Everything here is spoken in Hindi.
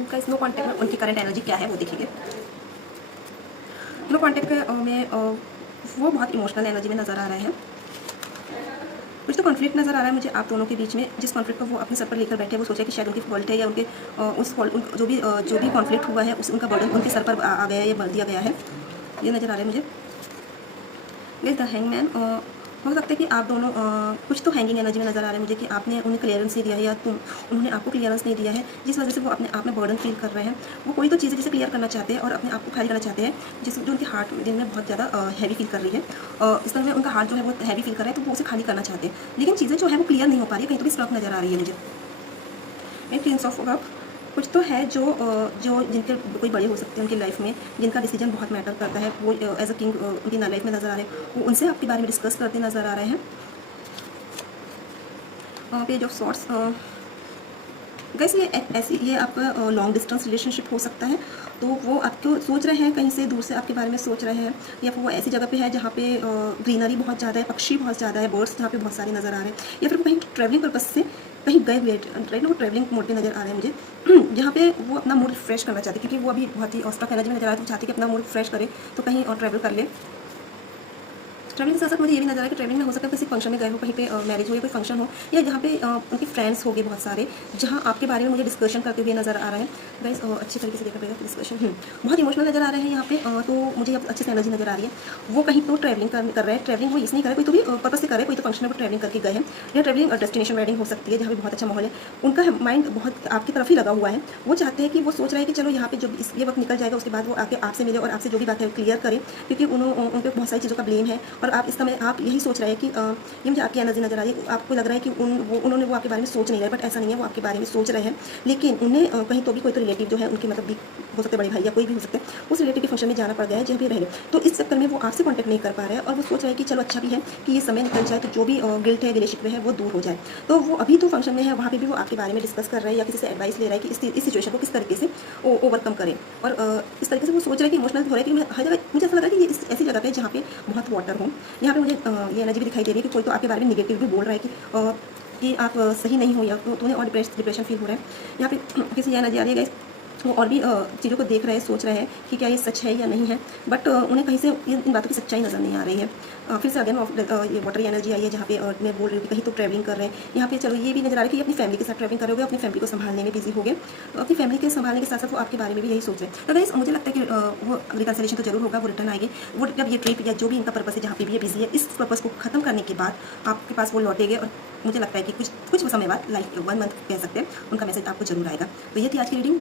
उनका इस नो कॉन्टैक्ट में उनकी करंट एनर्जी क्या है वो देखिए। नो कॉन्टैक्ट में वो बहुत इमोशनल एनर्जी में नज़र आ रहे हैं। कुछ तो कॉन्फ्लिक्ट नज़र आ रहा है मुझे आप दोनों के बीच में। जिस कॉन्फ्लिक्ट को वो अपने सर पर लेकर बैठे हैं वो सोचे कि शायद उनकी फॉल्ट है या उनके उस फॉल्ट जो भी कॉन्फ्लिक्ट हुआ है उनका बर्डन उनके सर पर आ गया है या भर दिया गया है, ये नज़र आ रहा है मुझे। गाइस द हैंगमैन, हो सकता है कि आप दोनों कुछ तो हैंगिंग एनर्जी में नज़र आ रहा है मुझे कि आपने उन्हें क्लियरेंस नहीं दिया है या उन्होंने आपको क्लियरेंस नहीं दिया है, जिस वजह से वो अपने आप में बर्डन फील कर रहे हैं। वो कोई तो चीज़ें जिसे क्लियर करना चाहते हैं और अपने आप को खाली करना चाहते हैं, जो उनके हार्ट दिन में बहुत ज़्यादा हैवी फील कर रही है। इस तरह में उनका हार्ट जो है वो हैवी फील कर रहा है, तो वो उसे खाली करना चाहते हैं, लेकिन चीज़ें जो है वो क्लियर नहीं हो पा रही है, कहीं तो भी स्टॉक नज़र आ रही है मुझे। प्रिंस ऑफ कप, कुछ तो है जो जिनके कोई बड़े हो सकते हैं उनकी लाइफ में, जिनका डिसीजन बहुत मैटर करता है, वो एज अ किंग उनकी लाइफ में नज़र आ रहे हैं, वो उनसे आपके बारे में डिस्कस करते नज़र आ रहे हैं। पेज ऑफ सॉर्ट्स, गैस ये आपका लॉन्ग डिस्टेंस रिलेशनशिप हो सकता है, तो वो आपको सोच रहे हैं, कहीं से दूर से आपके बारे में सोच रहे हैं, या फिर वो ऐसी जगह पे है जहाँ पे ग्रीनरी बहुत ज़्यादा है, पक्षी बहुत ज़्यादा है, बर्ड्स जहाँ पे बहुत सारे नज़र आ रहे हैं, या फिर कहीं ट्रैवलिंग पर्पस से कहीं गए हुए राइट ना, वो ट्रैवलिंग मोड पे नज़र आ रहे हैं मुझे जहाँ पे वो अपना मूड फ्रेश करना चाहते हैं, क्योंकि वो अभी बहुत ही ऑस्ट्रक एनर्जी में नजर आ रहा है, तो चाहते हैं कि अपना मूड फ्रेश करे तो कहीं और ट्रैवल कर ले। ट्रैवलिंग के साथ साथ मुझे ये भी नजर आ रहा है कि ट्रैवलिंग में हो सकता है किसी फंक्शन में गए हो, कहीं पे मैरिज हो या कोई फंक्शन हो, या जहाँ पे उनके फ्रेंड्स हो गए बहुत सारे, जहाँ आपके बारे में मुझे डिस्कशन करते हुए नजर आ रहा है। गाइस अच्छी तरीके से देखना पड़ेगा डिस्कशन, बहुत इमोशनल नजर आ रहे हैं यहाँ पे, तो मुझे अब अच्छे से एनर्जी नजर आ रही है। वो कहीं तो ट्रैवलिंग कर रहे हैं, ट्रैवलिंग वो इसलिए कर रहे हैं, कोई तो भी पर्पस से कर रहे हैं, कोई तो फंक्शन में वो ट्रैवलिंग करके गए हैं, या ट्रैवलिंग डेस्टिनेशन वेडिंग हो सकती है जहाँ पे बहुत अच्छा माहौल है, उनका माइंड बहुत आपकी तरफ ही लगा हुआ है। वो चाहते हैं कि वो सोच रहे हैं कि चलो यहाँ पे जो ये वक्त निकल जाएगा, उसके बाद वो आके आपसे मिले और आपसे जो भी बात है क्लियर करें, क्योंकि उन पर बहुत सारी चीज़ों का ब्लेम है, और आप इस समय आप यही सोच रहे हैं कि ये मुझे आपकी एनर्जी नजर आ रही है, आपको लग रहा है कि उन्होंने वो आपके बारे में सोच नहीं रहे, बट ऐसा नहीं है, वो आपके बारे में सोच रहे हैं, लेकिन उन्हें कहीं तो भी कोई तो रिलेटिव जो है उनके मतलब भी हो सकते हैं, बड़े भाई या कोई भी हो सकते हैं, उस रिलेटिव के फंक्शन में जाना पड़ गया है जहाँ पे रह रहे, तो इस चक्कर में वो आपसे कॉन्टैक्ट नहीं कर पा रहे हैं, और वो सोच रहे हैं कि चलो अच्छा भी है कि ये समय निकल जाए, तो जो भी गिल्ट है, गिले शिकवे है, वो दूर हो जाए। तो वो अभी तो फंक्शन में है, वहाँ पे भी वो आपके बारे में डिस्कस कर रहे हैं या किसी से एडवाइस ले रहा है कि इस सिचुएशन को किस तरीके से ओवरकम करें, और इस तरीके से वो सोच रहे हैं कि इमोशनल हो रहा है कि हर जगह मुझे ऐसा लगा कि ये ऐसी जगह पे जहाँ पे बहुत वाटर हो, यहाँ पे मुझे ये एनर्जी भी दिखाई दे रही है कि कोई तो आपके बारे में निगेटिव भी बोल रहा है कि आप सही नहीं हो, या तो उन्हें और डिप्रेशन फील हो रहा है। यहाँ पे किसी एनर्जी आ रही है, वो और भी चीज़ों को देख रहे हैं, सोच रहे हैं कि क्या ये सच है या नहीं है, बट उन्हें कहीं से इन बातों की सच्चाई नज़र नहीं आ रही है। फिर से अगेन ये वाटर एनर्जी आई है, जहाँ पे मैं बोल रही हूँ कि कहीं तो ट्रैवलिंग कर रहे हैं, यहाँ पे चलो ये भी नजर आ रहा है कि अपनी फैमिली के साथ ट्रैवलिंग कर रहे हो, अपनी फैमिली को संभालने में बिजी हो गए, अपनी फैमिली के संभालने के साथ साथ वो आपके बारे में भी यही सोच रहे हैं। तो गाइस मुझे लगता है कि वो रिकंसिलेशन तो जरूर होगा, वो रिटर्न आएंगे, वो जब ये ट्रिप या जो भी इनका पर्पस है जहाँ पे भी ये बिजी है, इस पर्पस को खत्म करने के बाद आपके पास वो लौटेंगे, और मुझे लगता है कि कुछ समय बाद, लाइक 1 मंथ कह सकते हैं, उनका मैसेज आपको जरूर आएगा। तो ये थी आज की रीडिंग।